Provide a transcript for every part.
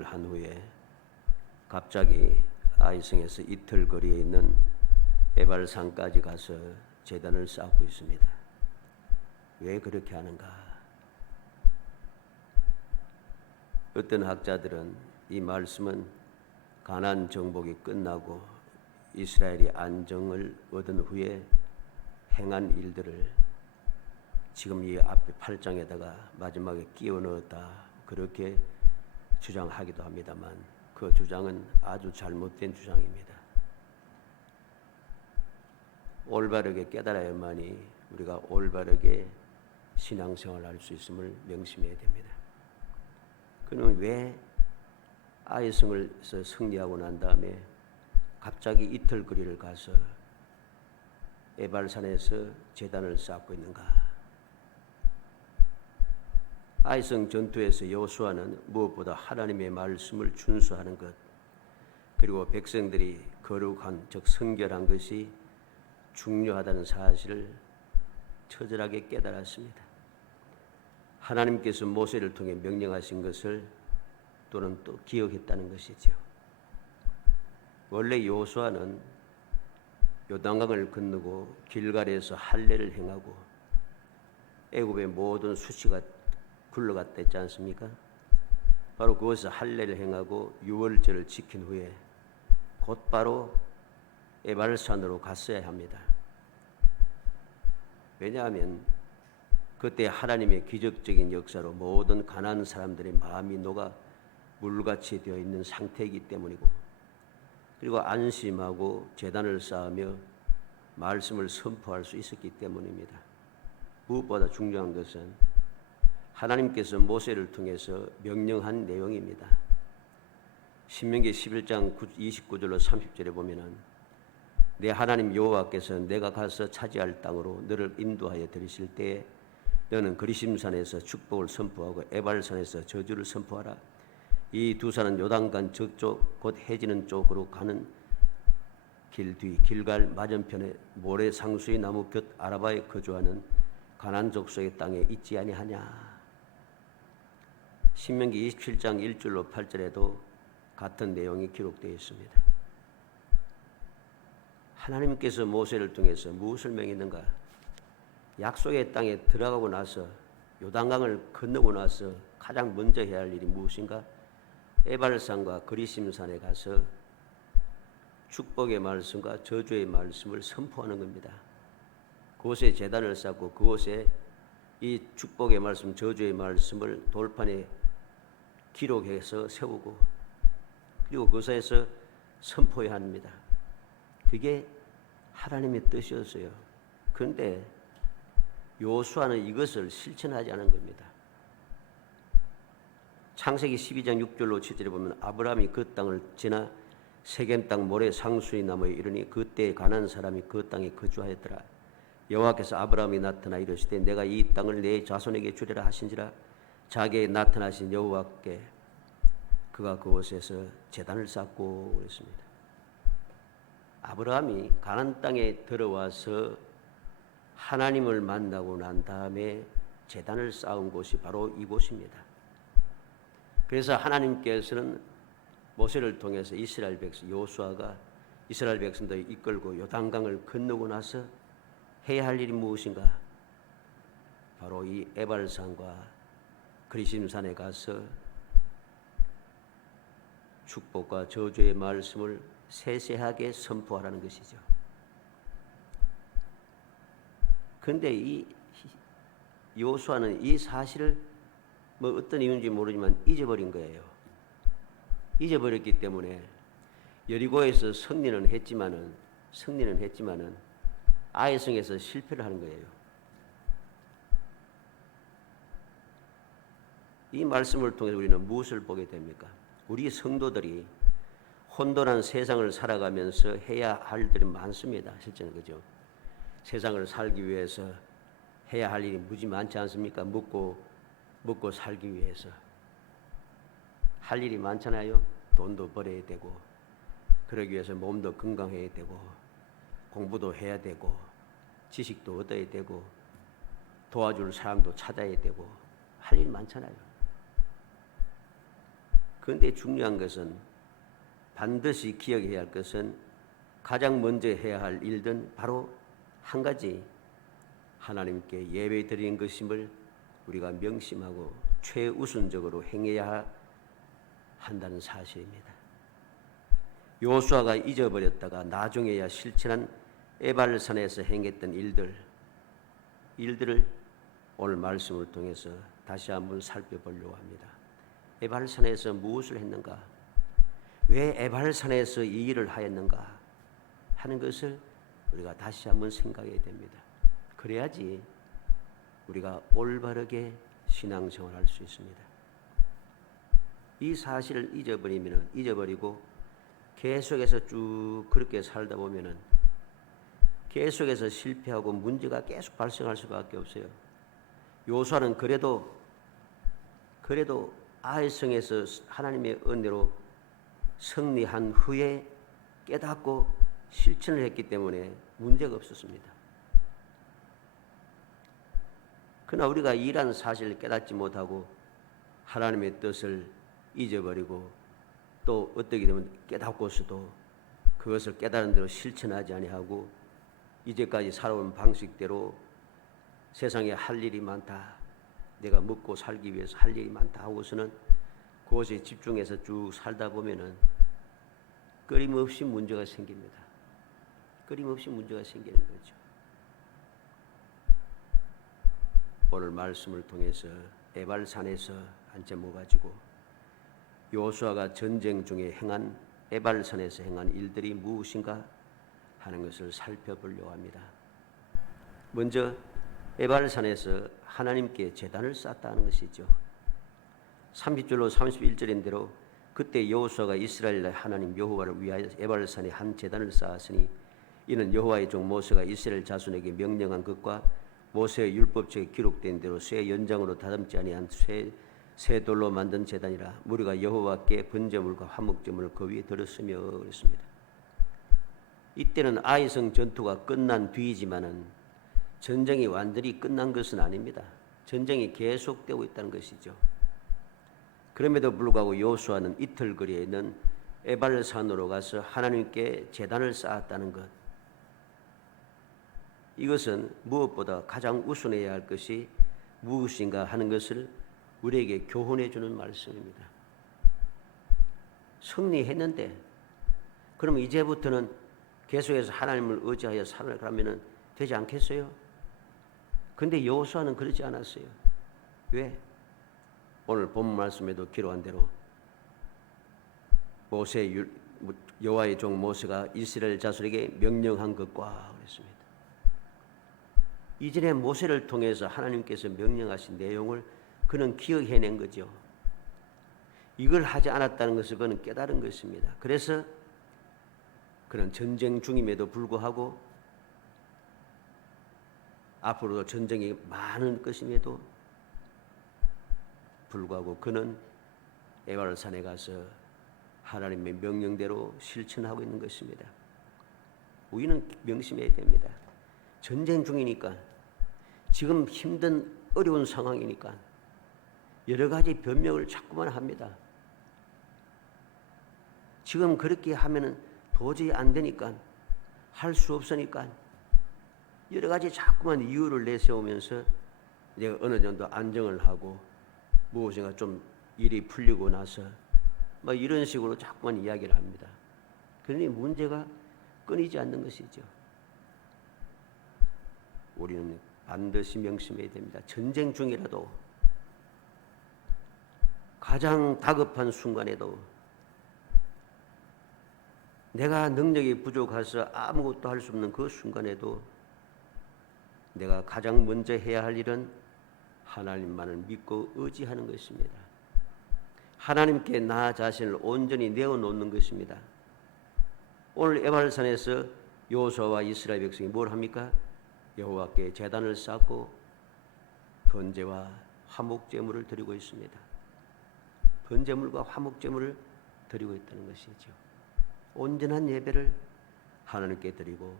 재단을 한 후에 갑자기 아이성에서 이틀 거리에 있는 에발산까지 가서 재단을 쌓고 있습니다. 왜 그렇게 하는가? 어떤 학자들은 이 말씀은 가나안 정복이 끝나고 이스라엘이 안정을 얻은 후에 행한 일들을 지금 이 앞에 8장에다가 마지막에 끼워 넣었다, 그렇게 주장하기도 합니다만 그 주장은 아주 잘못된 주장입니다. 올바르게 깨달아야만이 우리가 올바르게 신앙생활을 할 수 있음을 명심해야 됩니다. 그는 왜 아이성에서 승리하고 난 다음에 갑자기 이틀 거리를 가서 에발산에서 제단을 쌓고 있는가? 아이성 전투에서 여호수아는 무엇보다 하나님의 말씀을 준수하는 것, 그리고 백성들이 거룩한 즉 성결한 것이 중요하다는 사실을 처절하게 깨달았습니다. 하나님께서 모세를 통해 명령하신 것을 또는 또 기억했다는 것이죠. 원래 여호수아는 요단강을 건너고 길갈에서 할례를 행하고 애굽의 모든 수치가 굴러갔다 했지 않습니까? 바로 그것을 할례를 행하고 유월절을 지킨 후에 곧바로 에발산으로 갔어야 합니다. 왜냐하면 그때 하나님의 기적적인 역사로 모든 가나안 사람들의 마음이 녹아 물같이 되어 있는 상태이기 때문이고, 그리고 안심하고 제단을 쌓으며 말씀을 선포할 수 있었기 때문입니다. 무엇보다 중요한 것은 하나님께서 모세를 통해서 명령한 내용입니다. 신명기 11장 29절로 30절에 보면은 내 하나님 여호와께서 내가 가서 차지할 땅으로 너를 인도하여 들이실 때에 너는 그리심산에서 축복을 선포하고 에발산에서 저주를 선포하라. 이 두 산은 요단강 저쪽 곧 해지는 쪽으로 가는 길 뒤 길갈 맞은편에 모래 상수의 나무 곁 아라바에 거주하는 가나안 족속의 땅에 있지 아니하냐. 신명기 27장 1절로 8절에도 같은 내용이 기록되어 있습니다. 하나님께서 모세를 통해서 무엇을 명했는가? 약속의 땅에 들어가고 나서 요단강을 건너고 나서 가장 먼저 해야 할 일이 무엇인가? 에발산과 그리심산에 가서 축복의 말씀과 저주의 말씀을 선포하는 겁니다. 그곳에 제단을 쌓고 그곳에 이 축복의 말씀, 저주의 말씀을 돌판에 기록해서 세우고 그리고 그곳에서 선포해야 합니다. 그게 하나님의 뜻이었어요. 그런데 여호수아는 이것을 실천하지 않은 겁니다. 창세기 12장 6절로 7절에 보면 아브라함이 그 땅을 지나 세겜 땅 모래 상수의 나무에 이르니 그때 가나안 사람이 그 땅에 거주하였더라. 여호와께서 아브라함이 나타나 이르시되 내가 이 땅을 내 자손에게 주리라 하신지라. 자기에 나타나신 여호와께 그가 그곳에서 제단을 쌓고 그랬습니다. 아브라함이 가나안 땅에 들어와서 하나님을 만나고 난 다음에 제단을 쌓은 곳이 바로 이곳입니다. 그래서 하나님께서는 모세를 통해서 이스라엘 백성 여호수아가 이스라엘 백성들을 이끌고 요단강을 건너고 나서 해야 할 일이 무엇인가? 바로 이 에발산과 그리심산에 가서 축복과 저주의 말씀을 세세하게 선포하라는 것이죠. 그런데 이 여호수아는 이 사실을 뭐 어떤 이유인지 모르지만 잊어버린 거예요. 잊어버렸기 때문에 여리고에서 승리는 했지만은 아이성에서 실패를 하는 거예요. 이 말씀을 통해 우리는 무엇을 보게 됩니까? 우리 성도들이 혼돈한 세상을 살아가면서 해야 할 일들이 많습니다. 실제는 그죠? 세상을 살기 위해서 해야 할 일이 무지 많지 않습니까? 먹고 살기 위해서 할 일이 많잖아요. 돈도 벌어야 되고, 그러기 위해서 몸도 건강해야 되고, 공부도 해야 되고, 지식도 얻어야 되고, 도와줄 사람도 찾아야 되고, 할 일 많잖아요. 그런데 중요한 것은 반드시 기억해야 할 것은 가장 먼저 해야 할 일은 바로 한 가지, 하나님께 예배 드리는 것임을 우리가 명심하고 최우선적으로 행해야 한다는 사실입니다. 요수아가 잊어버렸다가 나중에야 실천한 에발산에서 행했던 일들을 오늘 말씀을 통해서 다시 한번 살펴보려고 합니다. 에발산에서 무엇을 했는가? 왜 에발산에서 이 일을 하였는가? 하는 것을 우리가 다시 한번 생각해야 됩니다. 그래야지 우리가 올바르게 신앙생활을 할 수 있습니다. 이 사실을 잊어버리고 계속해서 쭉 그렇게 살다 보면은 계속해서 실패하고 문제가 계속 발생할 수밖에 없어요. 요수아는 그래도 아이성에서 하나님의 은혜로 승리한 후에 깨닫고 실천을 했기 때문에 문제가 없었습니다. 그러나 우리가 이란 사실을 깨닫지 못하고 하나님의 뜻을 잊어버리고 또 어떻게 되면 깨닫고서도 그것을 깨달은 대로 실천하지 아니하고 이제까지 살아온 방식대로 세상에 할 일이 많다, 내가 먹고 살기 위해서 할 일이 많다 하고서는 그것에 집중해서 쭉 살다 보면은 끊임없이 문제가 생깁니다. 끊임없이 문제가 생기는 거죠. 오늘 말씀을 통해서 에발산에서 한 제목 가지고 요수아가 전쟁 중에 행한 에발산에서 행한 일들이 무엇인가 하는 것을 살펴보려고 합니다. 먼저 에발산에서 하나님께 제단을 쌓았다는 것이죠. 30절로 31절인대로 그때 여호수아가 이스라엘의 하나님 여호와를 위하여 에발산에 한 제단을 쌓았으니 이는 여호와의 종 모세가 이스라엘 자손에게 명령한 것과 모세의 율법책에 기록된 대로 쇠 연장으로 다듬지 아니한 새 돌로 만든 제단이라. 우리가 여호와께 번제물과 화목제물을 그 위에 들었으며 그랬습니다. 이때는 아이성 전투가 끝난 뒤이지만은 전쟁이 완전히 끝난 것은 아닙니다. 전쟁이 계속되고 있다는 것이죠. 그럼에도 불구하고 여호수아는 이틀 거리에 있는 에발산으로 가서 하나님께 제단을 쌓았다는 것, 이것은 무엇보다 가장 우선해야 할 것이 무엇인가 하는 것을 우리에게 교훈해 주는 말씀입니다. 승리했는데 그러면 이제부터는 계속해서 하나님을 의지하여 살아가면 되지 않겠어요? 그런데 여호수아는 그러지 않았어요. 왜? 오늘 본문 말씀에도 기록한 대로 여호와의 종 모세가 이스라엘 자손에게 명령한 것과 그랬습니다. 이전에 모세를 통해서 하나님께서 명령하신 내용을 그는 기억해낸 거죠. 이걸 하지 않았다는 것을 그는 깨달은 것입니다. 그래서 그는 전쟁 중임에도 불구하고 앞으로도 전쟁이 많은 것임에도 불구하고 그는 에발산에 가서 하나님의 명령대로 실천하고 있는 것입니다. 우리는 명심해야 됩니다. 전쟁 중이니까, 지금 힘든 어려운 상황이니까 여러 가지 변명을 자꾸만 합니다. 지금 그렇게 하면은 도저히 안 되니까, 할 수 없으니까 여러 가지 자꾸만 이유를 내세우면서 이제 어느 정도 안정을 하고 무엇인가 좀 일이 풀리고 나서 막 이런 식으로 자꾸만 이야기를 합니다. 그러니 문제가 끊이지 않는 것이죠. 우리는 반드시 명심해야 됩니다. 전쟁 중이라도, 가장 다급한 순간에도, 내가 능력이 부족해서 아무것도 할 수 없는 그 순간에도 내가 가장 먼저 해야 할 일은 하나님만을 믿고 의지하는 것입니다. 하나님께 나 자신을 온전히 내어놓는 것입니다. 오늘 에발산에서 여호수아와 이스라엘 백성이 뭘 합니까? 여호와께 제단을 쌓고 번제와 화목제물을 드리고 있습니다. 번제물과 화목제물을 드리고 있다는 것이죠. 온전한 예배를 하나님께 드리고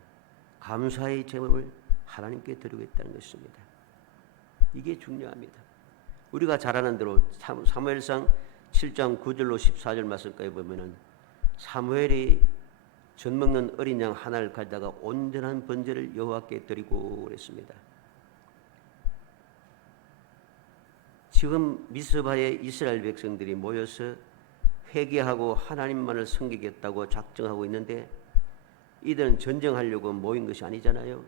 감사의 제물을 하나님께 드리고 있다는 것입니다. 이게 중요합니다. 우리가 잘 아는 대로 사무엘상 7장 9절로 14절 말씀까지 보면은 사무엘이 젖 먹는 어린 양 하나를 가져다가 온전한 번제를 여호와께 드리고 그랬습니다. 지금 미스바에 이스라엘 백성들이 모여서 회개하고 하나님만을 섬기겠다고 작정하고 있는데 이들은 전쟁하려고 모인 것이 아니잖아요.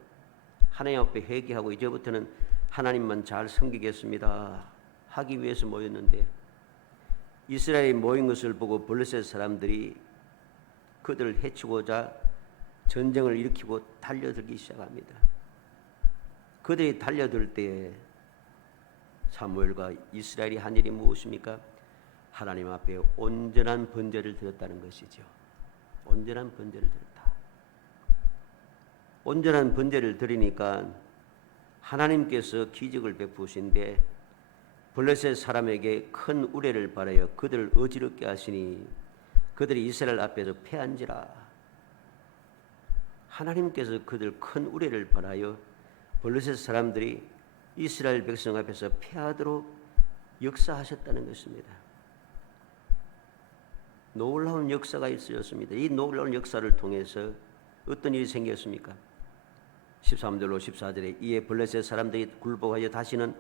하나님 앞에 회개하고 이제부터는 하나님만 잘 섬기겠습니다 하기 위해서 모였는데 이스라엘이 모인 것을 보고 블레셋 사람들이 그들을 해치고자 전쟁을 일으키고 달려들기 시작합니다. 그들이 달려들 때에 사무엘과 이스라엘이 한 일이 무엇입니까? 하나님 앞에 온전한 번제를 드렸다는 것이죠. 온전한 번제를 드렸다. 온전한 번제를 드리니까 하나님께서 기적을 베푸신데 블레셋 사람에게 큰 우레를 바라여 그들을 어지럽게 하시니 그들이 이스라엘 앞에서 패한지라. 하나님께서 그들 큰 우레를 바라여 블레셋 사람들이 이스라엘 백성 앞에서 패하도록 역사하셨다는 것입니다. 놀라운 역사가 있었습니다. 이 놀라운 역사를 통해서 어떤 일이 생겼습니까? 13절로 14절에 이에 블레셋 사람들이 굴복하여 다시는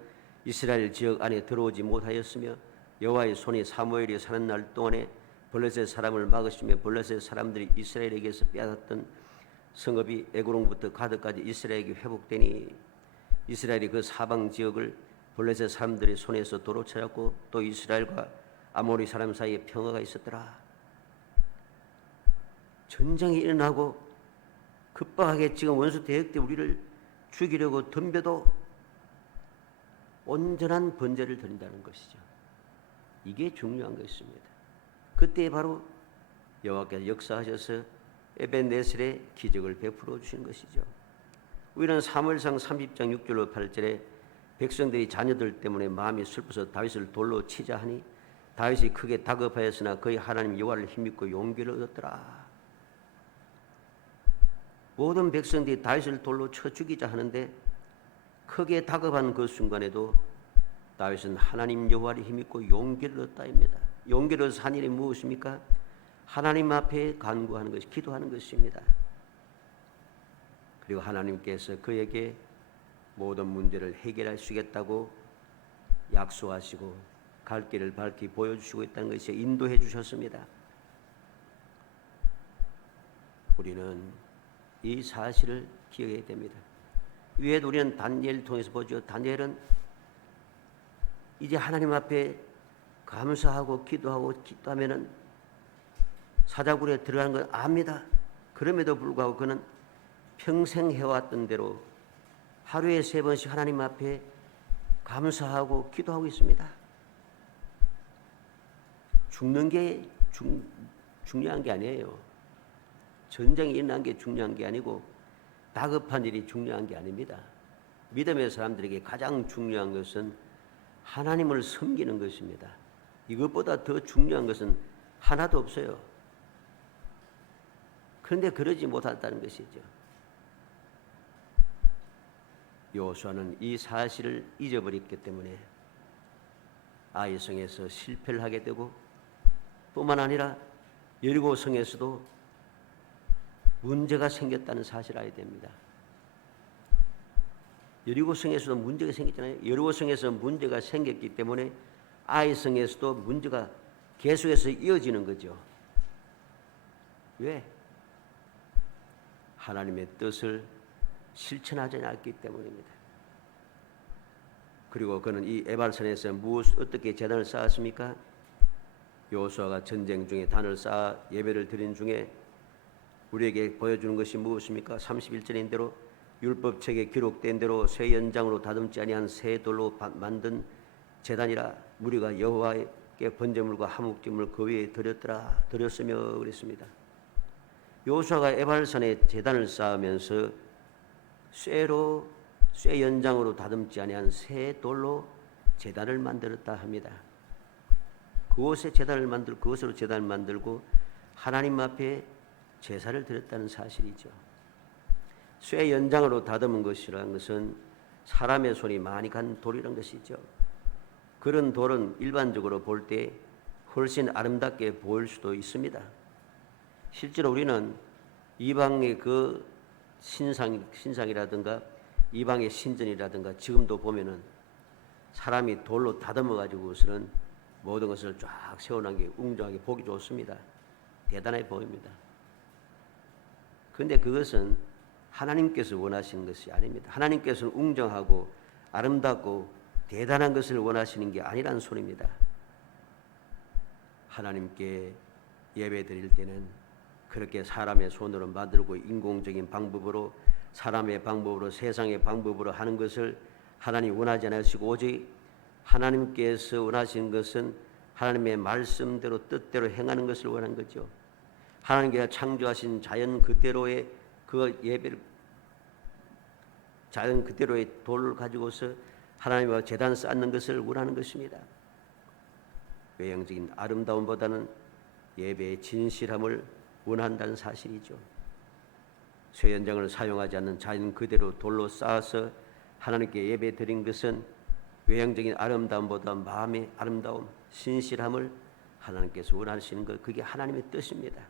이스라엘 지역 안에 들어오지 못하였으며 여호와의 손이 사무엘이 사는 날 동안에 블레셋 사람을 막으시며 블레셋 사람들이 이스라엘에게서 빼앗았던 성읍이 에그론부터 가드까지 이스라엘에게 회복되니 이스라엘이 그 사방 지역을 블레셋 사람들의 손에서 도로 찾았고 또 이스라엘과 아모리 사람 사이에 평화가 있었더라. 전쟁이 일어나고 급박하게 지금 원수 대역 때 우리를 죽이려고 덤벼도 온전한 번제를 드린다는 것이죠. 이게 중요한 것입니다. 그때 바로 여호와께서 역사하셔서 에벤네셀의 기적을 베풀어 주신 것이죠. 우리는 사무엘상 30장 6절로 8절에 백성들이 자녀들 때문에 마음이 슬퍼서 다윗을 돌로 치자 하니 다윗이 크게 다급하였으나 그의 하나님 여호와를 힘입고 용기를 얻었더라. 모든 백성들이 다윗을 돌로 쳐 죽이자 하는데 크게 다급한 그 순간에도 다윗은 하나님 여호와를 힘입고 용기를 얻었다입니다. 용기를 얻어서 한 일이 무엇입니까? 하나님 앞에 간구하는 것이 기도하는 것입니다. 그리고 하나님께서 그에게 모든 문제를 해결하시겠다고 약속하시고 갈 길을 밝히 보여주시고 있다는 것이 인도해 주셨습니다. 우리는 이 사실을 기억해야 됩니다. 위에도 우리는 다니엘을 통해서 보죠. 다니엘은 이제 하나님 앞에 감사하고 기도하면은 사자굴에 들어가는 걸 압니다. 그럼에도 불구하고 그는 평생 해왔던 대로 하루에 3번씩 하나님 앞에 감사하고 기도하고 있습니다. 죽는 게 중요한 게 아니에요. 전쟁이 일어난 게 중요한 게 아니고 다급한 일이 중요한 게 아닙니다. 믿음의 사람들에게 가장 중요한 것은 하나님을 섬기는 것입니다. 이것보다 더 중요한 것은 하나도 없어요. 그런데 그러지 못한다는 것이죠. 여호수아는 이 사실을 잊어버렸기 때문에 아이성에서 실패를 하게 되고 뿐만 아니라 여리고성에서도 문제가 생겼다는 사실을 알아야 됩니다. 여리고성에서도 문제가 생겼잖아요. 여리고성에서 문제가 생겼기 때문에 아이성에서도 문제가 계속해서 이어지는 거죠. 왜? 하나님의 뜻을 실천하지 않았기 때문입니다. 그리고 그는 이 에발산에서 어떻게 제단을 쌓았습니까? 여호수아가 전쟁 중에 단을 쌓아 예배를 드린 중에 우리에게 보여주는 것이 무엇입니까? 31절인 대로 율법책에 기록된 대로 쇠 연장으로 다듬지 아니한 새 돌로 만든 제단이라 우리가 여호와께 번제물과 화목제물을 그 위에 드렸으며 그랬습니다. 여호수아가 에발산에 제단을 쌓으면서 쇠 연장으로 다듬지 아니한 새 돌로 제단을 만들었다 합니다. 그것으로 제단을 만들고 하나님 앞에 제사를 드렸다는 사실이죠. 쇠 연장으로 다듬은 것이라는 것은 사람의 손이 많이 간 돌이라는 것이죠. 그런 돌은 일반적으로 볼 때 훨씬 아름답게 보일 수도 있습니다. 실제로 우리는 이방의 그 신상이라든가 이방의 신전이라든가 지금도 보면은 사람이 돌로 다듬어 가지고서는 모든 것을 쫙 세워놓은 게 웅장하게 보기 좋습니다. 대단해 보입니다. 그런데 그것은 하나님께서 원하시는 것이 아닙니다. 하나님께서는 웅장하고 아름답고 대단한 것을 원하시는 게 아니라는 소리입니다. 하나님께 예배 드릴 때는 그렇게 사람의 손으로 만들고 인공적인 방법으로 사람의 방법으로 세상의 방법으로 하는 것을 하나님 원하지 않으시고 오직 하나님께서 원하시는 것은 하나님의 말씀대로 뜻대로 행하는 것을 원하는 거죠. 하나님께서 창조하신 자연 그대로의 그 예배를 자연 그대로의 돌을 가지고서 하나님과 제단 쌓는 것을 원하는 것입니다. 외형적인 아름다움보다는 예배의 진실함을 원한다는 사실이죠. 쇠연장을 사용하지 않는 자연 그대로 돌로 쌓아서 하나님께 예배 드린 것은 외형적인 아름다움보다 마음의 아름다움, 신실함을 하나님께서 원하시는 것, 그게 하나님의 뜻입니다.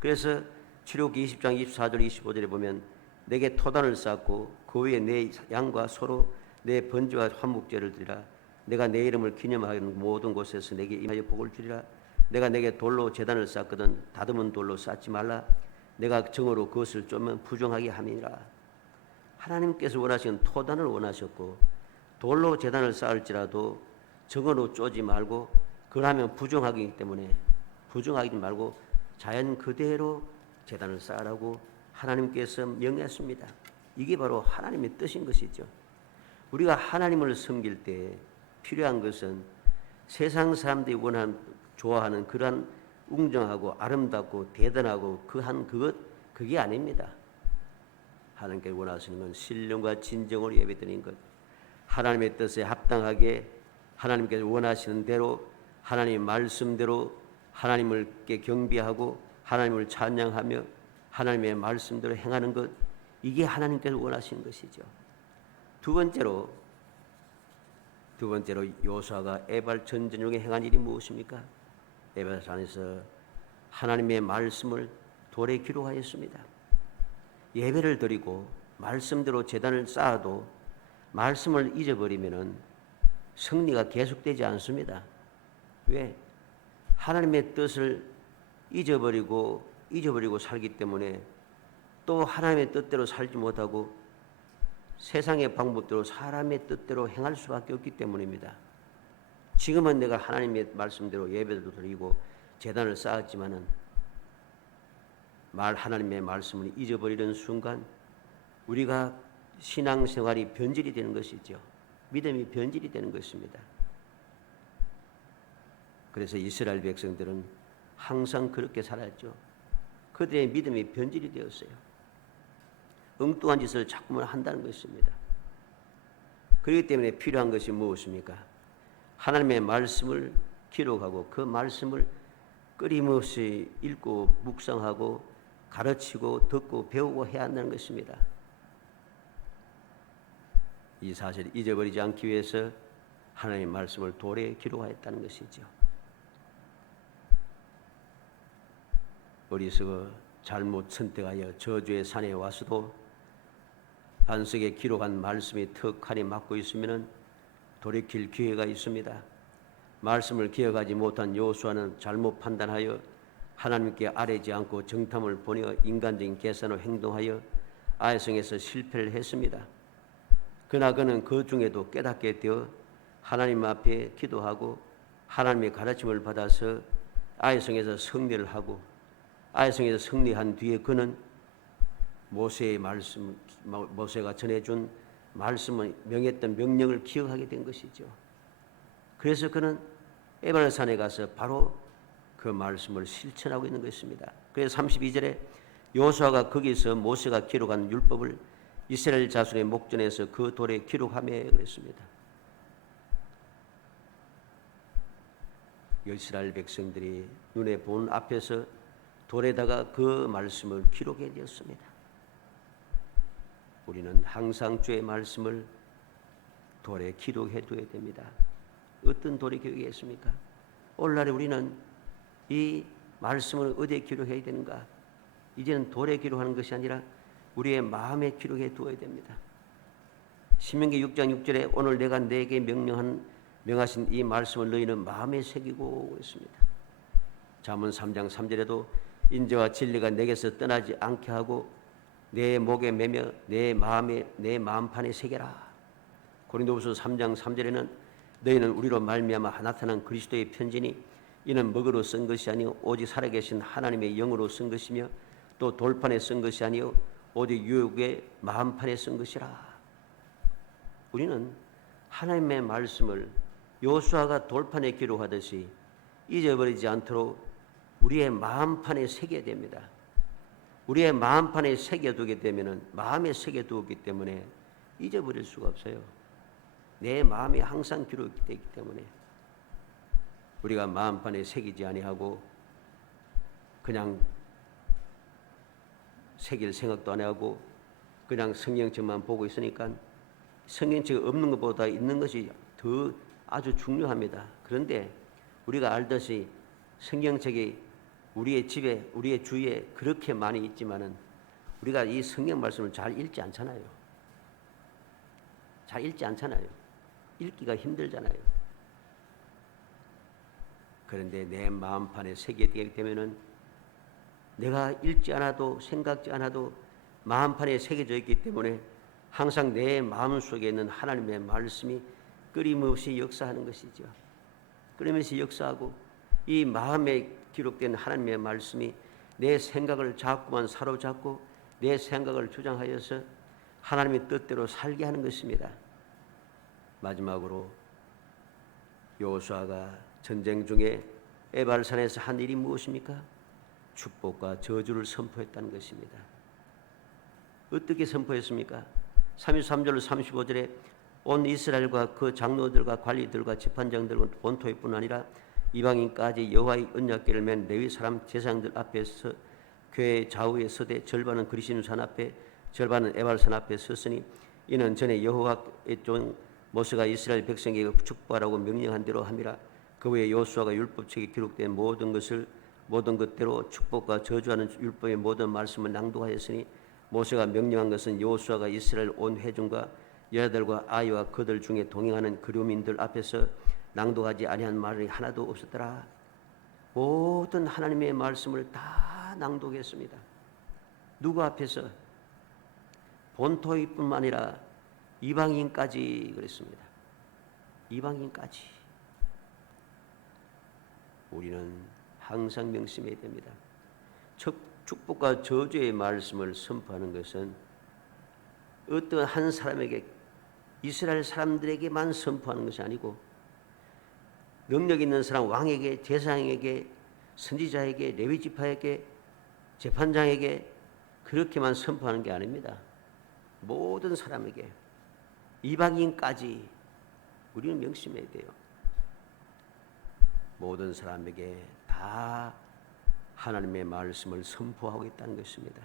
그래서 출애굽기 20장 24절 25절에 보면 내게 토단을 쌓고 그 위에 내 양과 소로 내 번제와 화목제를 드리라. 내가 내 이름을 기념하는 모든 곳에서 내게 임하여 복을 주리라. 내가 내게 돌로 제단을 쌓거든 다듬은 돌로 쌓지 말라. 내가 정으로 그것을 쪼면 부정하게 함이니라. 하나님께서 원하시는 토단을 원하셨고 돌로 제단을 쌓을지라도 정으로 쪼지 말고 그러면 부정하기 때문에 부정하지 말고 자연 그대로 제단을 쌓으라고 하나님께서 명했습니다. 이게 바로 하나님의 뜻인 것이죠. 우리가 하나님을 섬길 때 필요한 것은 세상 사람들이 좋아하는 그러한 웅장하고 아름답고 대단하고 그게 아닙니다. 하나님께 원하시는 건 신령과 진정으로 예배드리는 것, 하나님의 뜻에 합당하게 하나님께서 원하시는 대로 하나님의 말씀대로 하나님을께 경배하고 하나님을 찬양하며 하나님의 말씀대로 행하는 것, 이게 하나님께서 원하시는 것이죠. 두 번째로 여호수아가 에발 전쟁 중에 행한 일이 무엇입니까? 에발 산에서 하나님의 말씀을 돌에 기록하였습니다. 예배를 드리고 말씀대로 제단을 쌓아도 말씀을 잊어버리면은 승리가 계속되지 않습니다. 왜? 하나님의 뜻을 잊어버리고 살기 때문에 또 하나님의 뜻대로 살지 못하고 세상의 방법대로 사람의 뜻대로 행할 수밖에 없기 때문입니다. 지금은 내가 하나님의 말씀대로 예배도 드리고 제단을 쌓았지만은 하나님의 말씀을 잊어버리는 순간 우리가 신앙생활이 변질이 되는 것이죠. 믿음이 변질이 되는 것입니다. 그래서 이스라엘 백성들은 항상 그렇게 살았죠. 그들의 믿음이 변질이 되었어요. 엉뚱한 짓을 자꾸만 한다는 것입니다. 그렇기 때문에 필요한 것이 무엇입니까? 하나님의 말씀을 기록하고 그 말씀을 끊임없이 읽고 묵상하고 가르치고 듣고 배우고 해야 한다는 것입니다. 이 사실을 잊어버리지 않기 위해서 하나님의 말씀을 돌에 기록하였다는 것이죠. 어리석어 잘못 선택하여 저주의 산에 와서도 반석에 기록한 말씀이 턱하니 막고 있으면 돌이킬 기회가 있습니다. 말씀을 기억하지 못한 여호수아는 잘못 판단하여 하나님께 아뢰지 않고 정탐을 보내어 인간적인 계산으로 행동하여 아이성에서 실패를 했습니다. 그러나 그는 그 중에도 깨닫게 되어 하나님 앞에 기도하고 하나님의 가르침을 받아서 아이성에서 승리를 하고 아이성에서 승리한 뒤에 그는 모세가 전해준 말씀을 명했던 명령을 기억하게 된 것이죠. 그래서 그는 에발산에 가서 바로 그 말씀을 실천하고 있는 것입니다. 그래서 32절에 여호수아가 거기서 모세가 기록한 율법을 이스라엘 자손의 목전에서 그 돌에 기록하며 그랬습니다. 이스라엘 백성들이 눈에 본 앞에서 돌에다가 그 말씀을 기록해 되었습니다. 우리는 항상 주의 말씀을 돌에 기록해 둬야 됩니다. 어떤 돌에 기록했습니까? 오늘날에 우리는 이 말씀을 어디에 기록해야 되는가? 이제는 돌에 기록하는 것이 아니라 우리의 마음에 기록해 두어야 됩니다. 신명기 6장 6절에 오늘 내가 내게 명하신 이 말씀을 너희는 마음에 새기고 그랬습니다. 잠언 3장 3절에도 인자와 진리가 내게서 떠나지 않게 하고 내 목에 매며 내 마음판에 새겨라. 고린도후서 3장 3절에는 너희는 우리로 말미암아 나타난 그리스도의 편지니 이는 먹으로 쓴 것이 아니요 오직 살아계신 하나님의 영으로 쓴 것이며 또 돌판에 쓴 것이 아니요 오직 유혹의 마음판에 쓴 것이라. 우리는 하나님의 말씀을 요수아가 돌판에 기록하듯이 잊어버리지 않도록 우리의 마음판에 새겨야 됩니다. 우리의 마음판에 새겨두게 되면은 마음에 새겨두었기 때문에 잊어버릴 수가 없어요. 내 마음이 항상 기록되기 때문에 우리가 마음판에 새기지 아니하고 그냥 새길 생각도 안 하고 그냥 성경책만 보고 있으니까 성경책이 없는 것보다 있는 것이 더 아주 중요합니다. 그런데 우리가 알듯이 성경책이 우리의 집에 우리의 주위에 그렇게 많이 있지만은 우리가 이 성경 말씀을 잘 읽지 않잖아요. 잘 읽지 않잖아요. 읽기가 힘들잖아요. 그런데 내 마음판에 새겨지게 되면은 내가 읽지 않아도 생각지 않아도 마음판에 새겨져 있기 때문에 항상 내 마음속에 있는 하나님의 말씀이 끊임없이 역사하는 것이죠. 끊임없이 역사하고 이 마음에 기록된 하나님의 말씀이 내 생각을 자꾸만 사로잡고 내 생각을 주장하여서 하나님의 뜻대로 살게 하는 것입니다. 마지막으로 여호수아가 전쟁 중에 에발산에서 한 일이 무엇입니까? 축복과 저주를 선포했다는 것입니다. 어떻게 선포했습니까? 33절로 35절에 온 이스라엘과 그 장로들과 관리들과 재판장들과 본토뿐 아니라 이방인까지 여호와의 언약궤를 맨 레위 사람 제사장들 앞에서 교회 좌우에 서되 절반은 그리심산 앞에 절반은 에발산 앞에 섰으니 이는 전에 여호와의 종 모세가 이스라엘 백성에게 축복하라고 명령한 대로 함이라. 그 후에 여호수아가 율법책에 기록된 모든 것대로 축복과 저주하는 율법의 모든 말씀을 낭독하였으니 모세가 명령한 것은 여호수아가 이스라엘 온 회중과 여자들과 아이와 그들 중에 동행하는 그류민들 앞에서 낭독하지 아니한 말이 하나도 없었더라. 모든 하나님의 말씀을 다 낭독했습니다. 누구 앞에서? 본토뿐만 아니라 이방인까지 그랬습니다. 이방인까지. 우리는 항상 명심해야 됩니다. 축복과 저주의 말씀을 선포하는 것은 어떤 한 사람에게 이스라엘 사람들에게만 선포하는 것이 아니고 능력 있는 사람 왕에게 제사장에게 선지자에게 레위지파에게 재판장에게 그렇게만 선포하는 게 아닙니다. 모든 사람에게 이방인까지 우리는 명심해야 돼요. 모든 사람에게 다 하나님의 말씀을 선포하고 있다는 것입니다.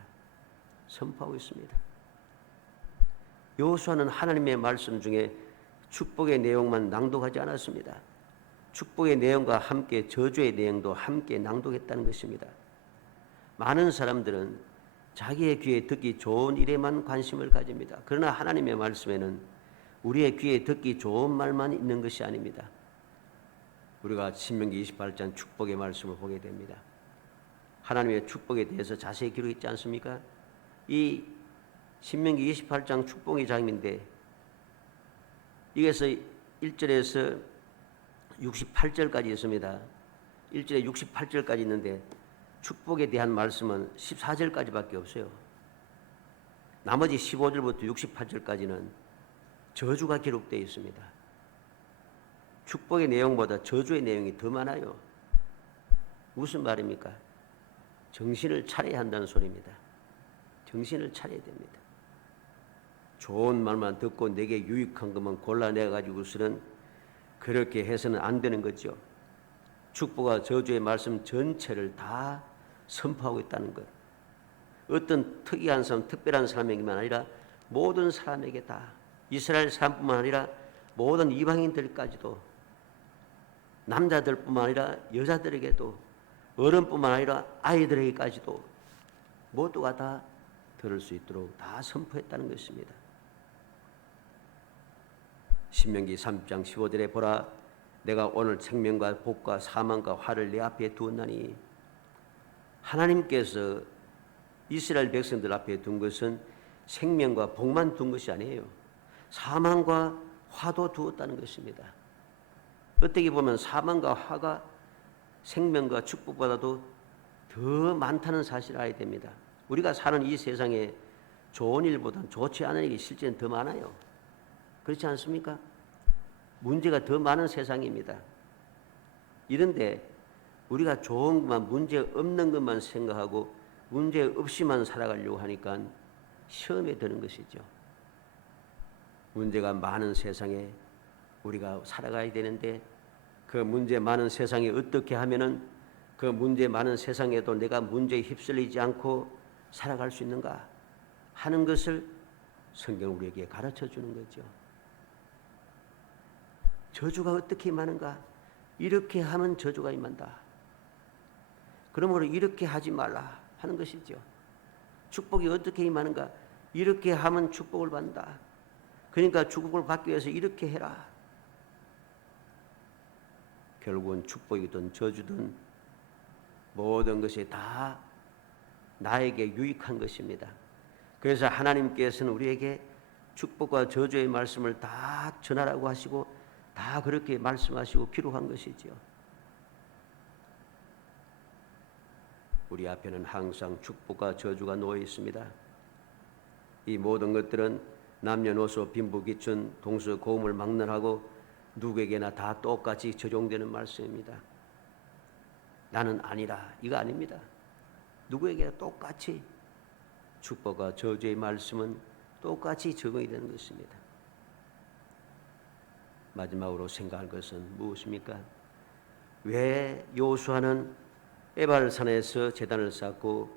선포하고 있습니다. 여호수아는 하나님의 말씀 중에 축복의 내용만 낭독하지 않았습니다. 축복의 내용과 함께 저주의 내용도 함께 낭독했다는 것입니다. 많은 사람들은 자기의 귀에 듣기 좋은 일에만 관심을 가집니다. 그러나 하나님의 말씀에는 우리의 귀에 듣기 좋은 말만 있는 것이 아닙니다. 우리가 신명기 28장 축복의 말씀을 보게 됩니다. 하나님의 축복에 대해서 자세히 기록했지 않습니까? 이 신명기 28장 축복의 장인데 여기서 1절에서 68절까지 있습니다. 1절에 68절까지 있는데 축복에 대한 말씀은 14절까지밖에 없어요. 나머지 15절부터 68절까지는 저주가 기록되어 있습니다. 축복의 내용보다 저주의 내용이 더 많아요. 무슨 말입니까? 정신을 차려야 한다는 소리입니다. 정신을 차려야 됩니다. 좋은 말만 듣고 내게 유익한 것만 골라내가지고서는 그렇게 해서는 안 되는 거죠. 축복과 저주의 말씀 전체를 다 선포하고 있다는 것. 어떤 특이한 사람, 특별한 사람에게만 아니라 모든 사람에게 다, 이스라엘 사람뿐만 아니라 모든 이방인들까지도 남자들뿐만 아니라 여자들에게도, 어른뿐만 아니라 아이들에게까지도 모두가 다 들을 수 있도록 다 선포했다는 것입니다. 신명기 3장 15절에 보라, 내가 오늘 생명과 복과 사망과 화를 내 앞에 두었나니, 하나님께서 이스라엘 백성들 앞에 둔 것은 생명과 복만 둔 것이 아니에요. 사망과 화도 두었다는 것입니다. 어떻게 보면 사망과 화가 생명과 축복보다도 더 많다는 사실을 알아야 됩니다. 우리가 사는 이 세상에 좋은 일보다는 좋지 않은 일이 실제는 더 많아요. 그렇지 않습니까? 문제가 더 많은 세상입니다. 이런데 우리가 좋은 것만, 문제 없는 것만 생각하고 문제 없이만 살아가려고 하니까 시험에 드는 것이죠. 문제가 많은 세상에 우리가 살아가야 되는데, 그 문제 많은 세상에 어떻게 하면은 그 문제 많은 세상에도 내가 문제에 휩쓸리지 않고 살아갈 수 있는가 하는 것을 성경은 우리에게 가르쳐 주는 거죠. 저주가 어떻게 임하는가? 이렇게 하면 저주가 임한다. 그러므로 이렇게 하지 말라 하는 것이죠. 축복이 어떻게 임하는가? 이렇게 하면 축복을 받는다. 그러니까 축복을 받기 위해서 이렇게 해라. 결국은 축복이든 저주든 모든 것이 다 나에게 유익한 것입니다. 그래서 하나님께서는 우리에게 축복과 저주의 말씀을 다 전하라고 하시고 다 그렇게 말씀하시고 기록한 것이지요. 우리 앞에는 항상 축복과 저주가 놓여 있습니다. 이 모든 것들은 남녀노소 빈부귀천 동서고음을 막론하고 누구에게나 다 똑같이 적용되는 말씀입니다. 나는 아니라 이거 아닙니다. 누구에게나 똑같이 축복과 저주의 말씀은 똑같이 적용이 되는 것입니다. 마지막으로 생각할 것은 무엇입니까? 왜 여호수아는 에발산에서 제단을 쌓고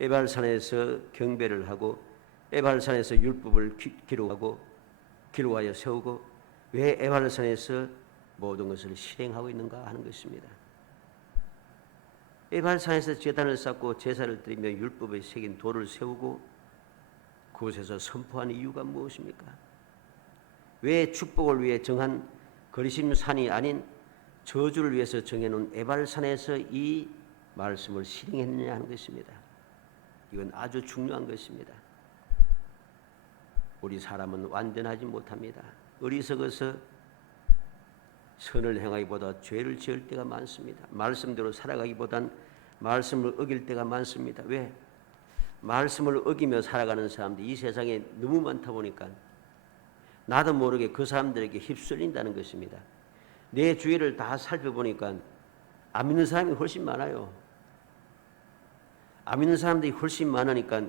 에발산에서 경배를 하고 에발산에서 율법을 기록하여 세우고 왜 에발산에서 모든 것을 실행하고 있는가 하는 것입니다. 에발산에서 제단을 쌓고 제사를 드리며 율법에 새긴 돌을 세우고 그곳에서 선포하는 이유가 무엇입니까? 왜 축복을 위해 정한 거리심산이 아닌 저주를 위해서 정해놓은 에발산에서 이 말씀을 실행했느냐 하는 것입니다. 이건 아주 중요한 것입니다. 우리 사람은 완전하지 못합니다. 어리석어서 선을 행하기보다 죄를 지을 때가 많습니다. 말씀대로 살아가기보단 말씀을 어길 때가 많습니다. 왜? 말씀을 어기며 살아가는 사람들이 이 세상에 너무 많다 보니까 나도 모르게 그 사람들에게 휩쓸린다는 것입니다. 내 주위를 다 살펴보니까 안 믿는 사람이 훨씬 많아요. 안 믿는 사람들이 훨씬 많으니까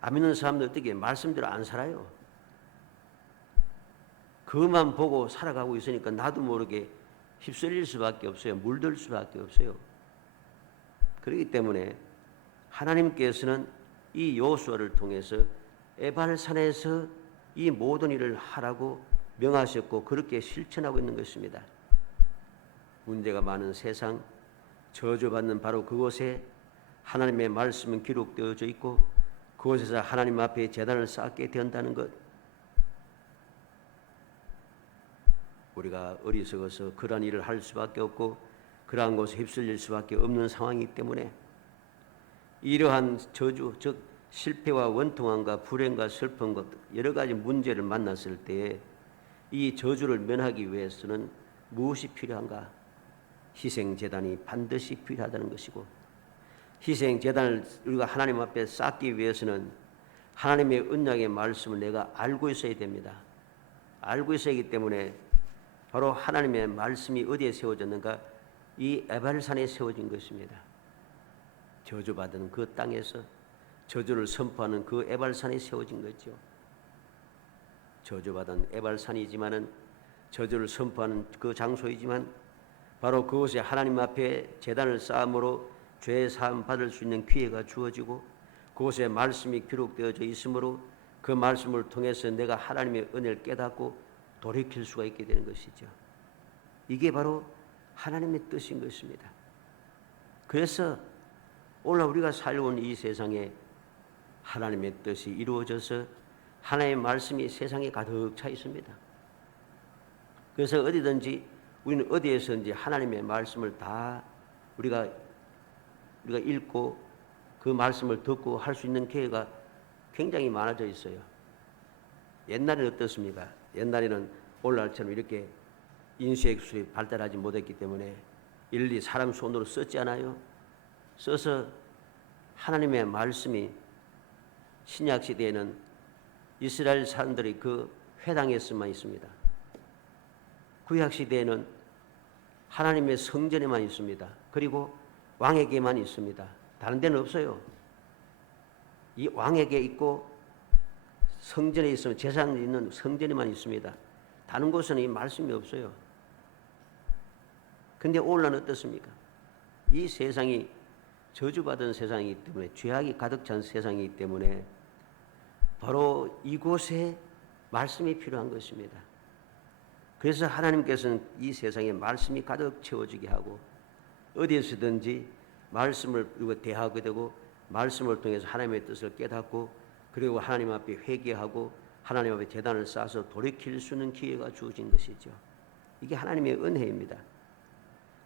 안 믿는 사람들 어떻게 말씀대로 안 살아요. 그것만 보고 살아가고 있으니까 나도 모르게 휩쓸릴 수밖에 없어요. 물들 수밖에 없어요. 그렇기 때문에 하나님께서는 이 여호수아를 통해서 에발산에서 이 모든 일을 하라고 명하셨고 그렇게 실천하고 있는 것입니다. 문제가 많은 세상, 저주받는 바로 그곳에 하나님의 말씀은 기록되어져 있고 그곳에서 하나님 앞에 제단을 쌓게 된다는 것, 우리가 어리석어서 그러한 일을 할 수밖에 없고 그러한 곳에 휩쓸릴 수밖에 없는 상황이기 때문에 이러한 저주, 즉 실패와 원통함과 불행과 슬픔과 여러 가지 문제를 만났을 때에 이 저주를 면하기 위해서는 무엇이 필요한가? 희생제단이 반드시 필요하다는 것이고, 희생제단을 우리가 하나님 앞에 쌓기 위해서는 하나님의 언약의 말씀을 내가 알고 있어야 됩니다. 알고 있어야 하기 때문에 바로 하나님의 말씀이 어디에 세워졌는가? 이 에발산에 세워진 것입니다. 저주받은 그 땅에서 저주를 선포하는 그 에발산에 세워진 거죠. 저주받은 에발산이지만은 저주를 선포하는 그 장소이지만 바로 그곳에 하나님 앞에 제단을 쌓음으로 죄 사함 받을 수 있는 기회가 주어지고 그곳에 말씀이 기록되어져 있으므로 그 말씀을 통해서 내가 하나님의 은혜를 깨닫고 돌이킬 수가 있게 되는 것이죠. 이게 바로 하나님의 뜻인 것입니다. 그래서 오늘 우리가 살아온 이 세상에 하나님의 뜻이 이루어져서 하나님의 말씀이 세상에 가득 차 있습니다. 그래서 어디든지 우리는 어디에서든지 하나님의 말씀을 다 우리가 읽고 그 말씀을 듣고 할 수 있는 기회가 굉장히 많아져 있어요. 옛날에는 어떻습니까? 옛날에는 오늘날처럼 이렇게 인쇄기술이 발달하지 못했기 때문에 일일이 사람 손으로 썼지 않아요? 써서 하나님의 말씀이 신약 시대에는 이스라엘 사람들이 그 회당에서만 있습니다. 구약 시대에는 하나님의 성전에만 있습니다. 그리고 왕에게만 있습니다. 다른 데는 없어요. 이 왕에게 있고 성전에 있으면 제사장이 있는 성전에만 있습니다. 다른 곳에는 이 말씀이 없어요. 근데 오늘날은 어떻습니까? 이 세상이 저주받은 세상이기 때문에 죄악이 가득 찬 세상이기 때문에 바로 이곳에 말씀이 필요한 것입니다. 그래서 하나님께서는 이 세상에 말씀이 가득 채워지게 하고 어디에서든지 말씀을 대하게 되고 말씀을 통해서 하나님의 뜻을 깨닫고 그리고 하나님 앞에 회개하고 하나님 앞에 제단을 쌓아서 돌이킬 수 있는 기회가 주어진 것이죠. 이게 하나님의 은혜입니다.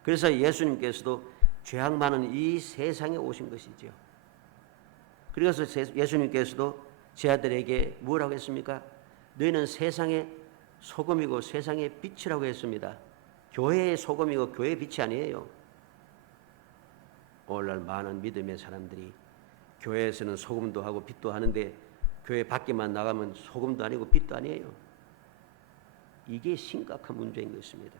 그래서 예수님께서도 죄악 많은 이 세상에 오신 것이죠. 그래서 예수님께서도 제 아들에게 뭐라고 했습니까? 너희는 세상의 소금이고 세상의 빛이라고 했습니다. 교회의 소금이고 교회의 빛이 아니에요. 오늘날 많은 믿음의 사람들이 교회에서는 소금도 하고 빛도 하는데 교회 밖에만 나가면 소금도 아니고 빛도 아니에요. 이게 심각한 문제인 것입니다.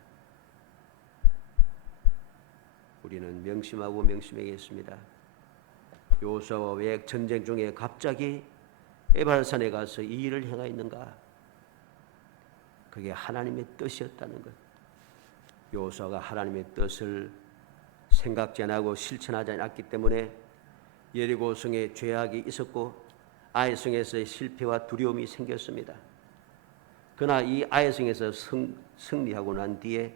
우리는 명심하고 명심하겠습니다. 요수아와 왜 전쟁 중에 갑자기 에발산에 가서 이 일을 행하였는가? 그게 하나님의 뜻이었다는 것. 요수아가 하나님의 뜻을 생각지 않고 실천하지 않았기 때문에 여리고성에 죄악이 있었고 아이성에서의 실패와 두려움이 생겼습니다. 그러나 이 아이성에서 승리하고 난 뒤에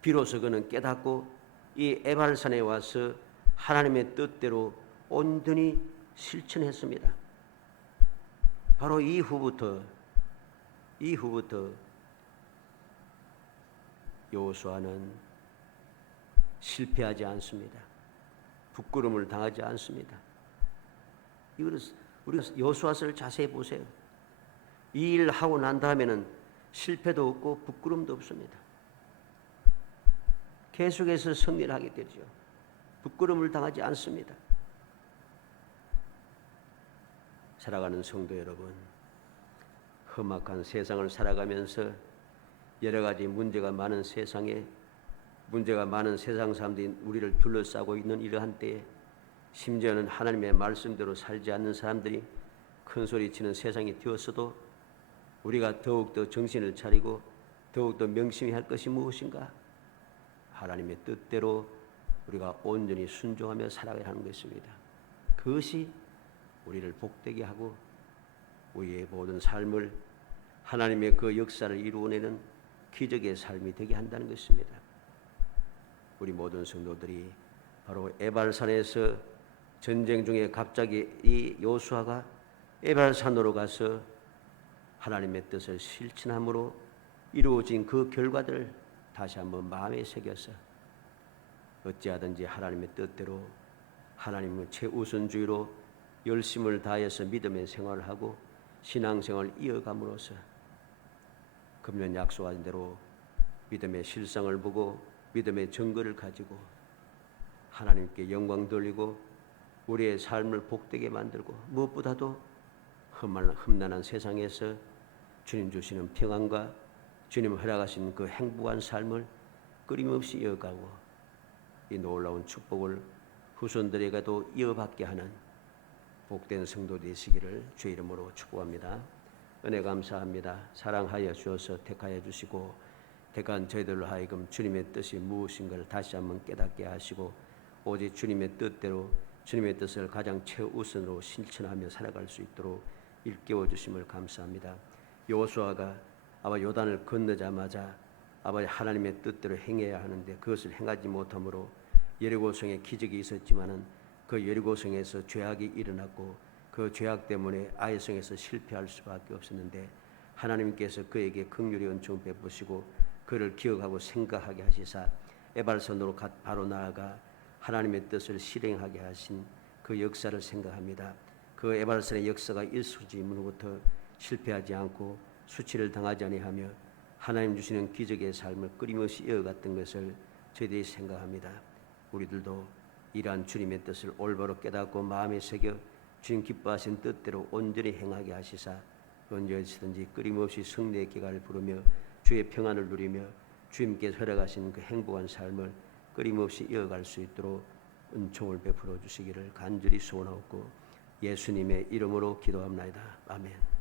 비로소 그는 깨닫고 이 에발산에 와서 하나님의 뜻대로 온전히 실천했습니다. 바로 이후부터 여호수아는 실패하지 않습니다. 부끄러움을 당하지 않습니다. 이거를 우리가 여호수아서를 자세히 보세요. 이 일을 하고 난 다음에는 실패도 없고 부끄러움도 없습니다. 계속해서 승리를 하게 되죠. 부끄러움을 당하지 않습니다. 살아가는 성도 여러분, 험악한 세상을 살아가면서 여러 가지 문제가 많은 세상에 문제가 많은 세상 사람들이 우리를 둘러싸고 있는 이러한 때에 심지어는 하나님의 말씀대로 살지 않는 사람들이 큰소리치는 세상이 되었어도 우리가 더욱더 정신을 차리고 더욱더 명심히 할 것이 무엇인가? 하나님의 뜻대로 우리가 온전히 순종하며 살아가야 하는 것입니다. 그것이 우리를 복되게 하고 우리의 모든 삶을 하나님의 그 역사를 이루어내는 기적의 삶이 되게 한다는 것입니다. 우리 모든 성도들이 바로 에발산에서 전쟁 중에 갑자기 이 여호수아가 에발산으로 가서 하나님의 뜻을 실천함으로 이루어진 그 결과들을 다시 한번 마음에 새겨서 어찌하든지 하나님의 뜻대로 하나님의 최우선주의로 열심을 다해서 믿음의 생활을 하고 신앙생활을 이어감으로써 금년 약속한 대로 믿음의 실상을 보고 믿음의 증거를 가지고 하나님께 영광 돌리고 우리의 삶을 복되게 만들고 무엇보다도 험난한 세상에서 주님 주시는 평안과 주님 허락하신 그 행복한 삶을 끊임없이 이어가고 이 놀라운 축복을 후손들에게도 이어받게 하는 복된 성도 되시기를 주의 이름으로 축복합니다. 은혜 감사합니다. 사랑하여 주셔서 택하여 주시고 택한 저희들로 하여금 주님의 뜻이 무엇인가를 다시 한번 깨닫게 하시고 오직 주님의 뜻대로 주님의 뜻을 가장 최우선으로 실천하며 살아갈 수 있도록 일깨워 주심을 감사합니다. 여호수아가 아마 요단을 건너자마자 아버지 하나님의 뜻대로 행해야 하는데 그것을 행하지 못함으로 여리고성에 기적이 있었지만은 그 여리고성에서 죄악이 일어났고 그 죄악 때문에 아이성에서 실패할 수밖에 없었는데 하나님께서 그에게 긍휼의 은총 베푸시고 그를 기억하고 생각하게 하시사 에발선으로 바로 나아가 하나님의 뜻을 실행하게 하신 그 역사를 생각합니다. 그 에발선의 역사가 일수지문부터 실패하지 않고 수치를 당하지 아니하며 하나님 주시는 기적의 삶을 끊임없이 이어갔던 것을 저희들이 생각합니다. 우리들도 이러한 주님의 뜻을 올바로 깨닫고 마음에 새겨 주님 기뻐하신 뜻대로 온전히 행하게 하시사 언제든지 끊임없이 승리의 기가를 부르며 주의 평안을 누리며 주님께서 허락하신 그 행복한 삶을 끊임없이 이어갈 수 있도록 은총을 베풀어 주시기를 간절히 소원하옵고 예수님의 이름으로 기도합나이다. 아멘.